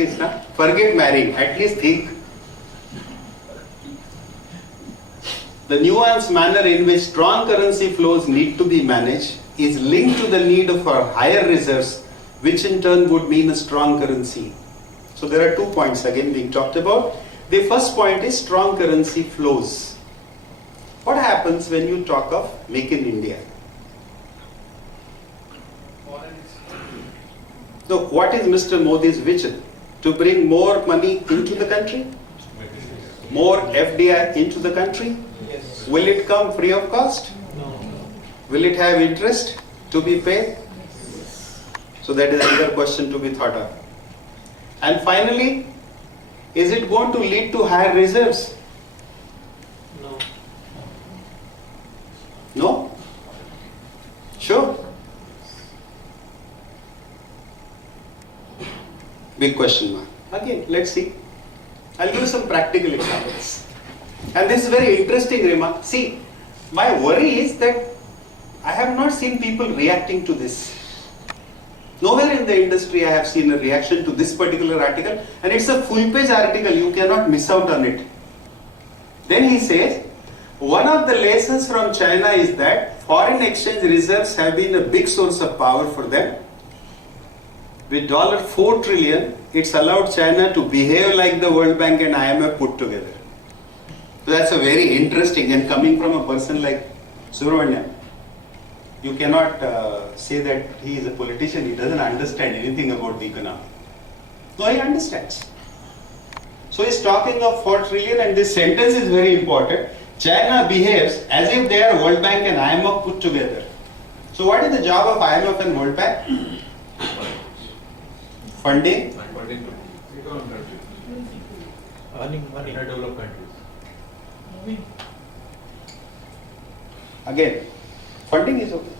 is not. Forget marrying, at least think. The nuanced manner in which strong currency flows need to be managed is linked to the need for higher reserves, which in turn would mean a strong currency. So there are 2 points again being talked about. The first point is strong currency flows. What happens when you talk of Make in India? So what is Mr. Modi's vision? To bring more money into the country? More FDI into the country? Yes. Will it come free of cost? No. Will it have interest to be paid? So that is another question to be thought of. And finally, is it going to lead to higher reserves? No. No? Sure? Big question mark. Again, let's see. I'll give you some practical examples. And this is very interesting remark. See, my worry is that I have not seen people reacting to this. Nowhere in the industry I have seen a reaction to this particular article, and it's a full page article, you cannot miss out on it. Then he says, one of the lessons from China is that foreign exchange reserves have been a big source of power for them. With $4 trillion, it's allowed China to behave like the World Bank and IMF put together. So that's a very interesting, and coming from a person like Subramanian, you cannot say that he is a politician, he doesn't understand anything about the economy. No, he understands. So he's talking of 4 trillion, and this sentence is very important. China behaves as if they are World Bank and IMF put together. So what is the job of IMF and World Bank? Funding? Earning money. Developed countries. Again, funding is okay.